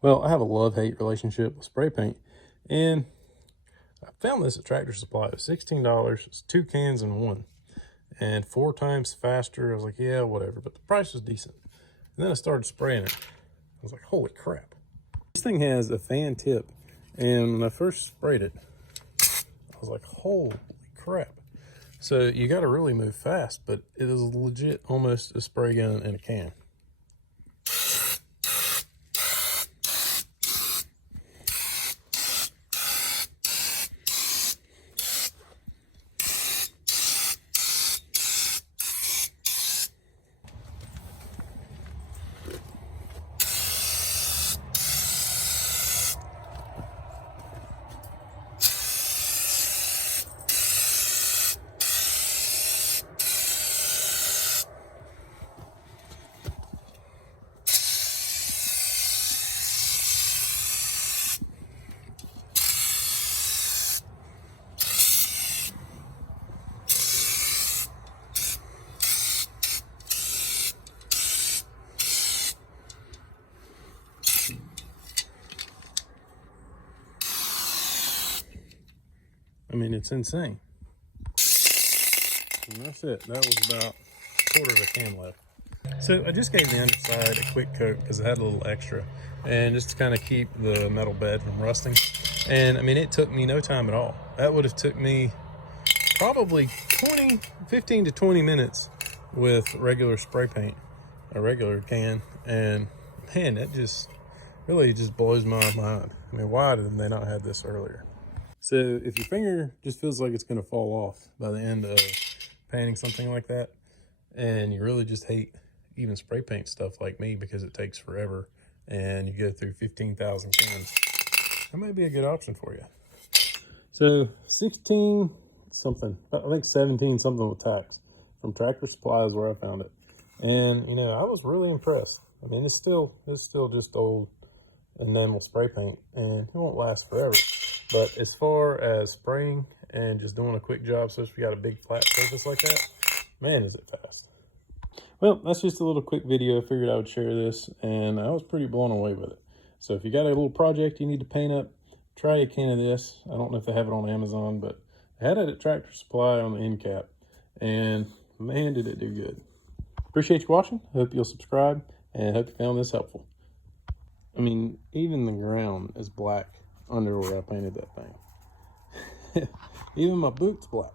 Well, I have a love-hate relationship with spray paint, and I found this at Tractor Supply. It was $16. It's 2 cans in one, and 4 times faster. I was like, yeah, whatever, but the price was decent. And then I started spraying it. I was like, holy crap. This thing has a fan tip, and when I first sprayed it, I was like, holy crap. So you got to really move fast, but it is legit almost a spray gun in a can. I mean, it's insane. And that's it. That was about a quarter of a can left. So I just gave the underside a quick coat because it had a little extra, and just to kind of keep the metal bed from rusting. And I mean, it took me no time at all. That would have took me probably 15 to 20 minutes with regular spray paint, a regular can. And man, that just really just blows my mind. I mean, why did they not have this earlier? So if your finger just feels like it's going to fall off by the end of painting something like that, and you really just hate even spray paint stuff like me because it takes forever and you go through 15,000 cans, that might be a good option for you. So 16 something, I think 17 something with tax from Tractor Supply is where I found it. And you know, I was really impressed. I mean, it's still just old enamel spray paint, and it won't last forever. But as far as spraying and just doing a quick job, so if you got a big flat surface like that, man, is it fast. Well, that's just a little quick video. I figured I would share this, and I was pretty blown away with it. So if you got a little project you need to paint up, try a can of this. I don't know if they have it on Amazon, but I had it at Tractor Supply on the end cap, and man, did it do good. Appreciate you watching. Hope you'll subscribe, and hope you found this helpful. I mean, even the ground is black under where I painted that thing. Even my boot's black.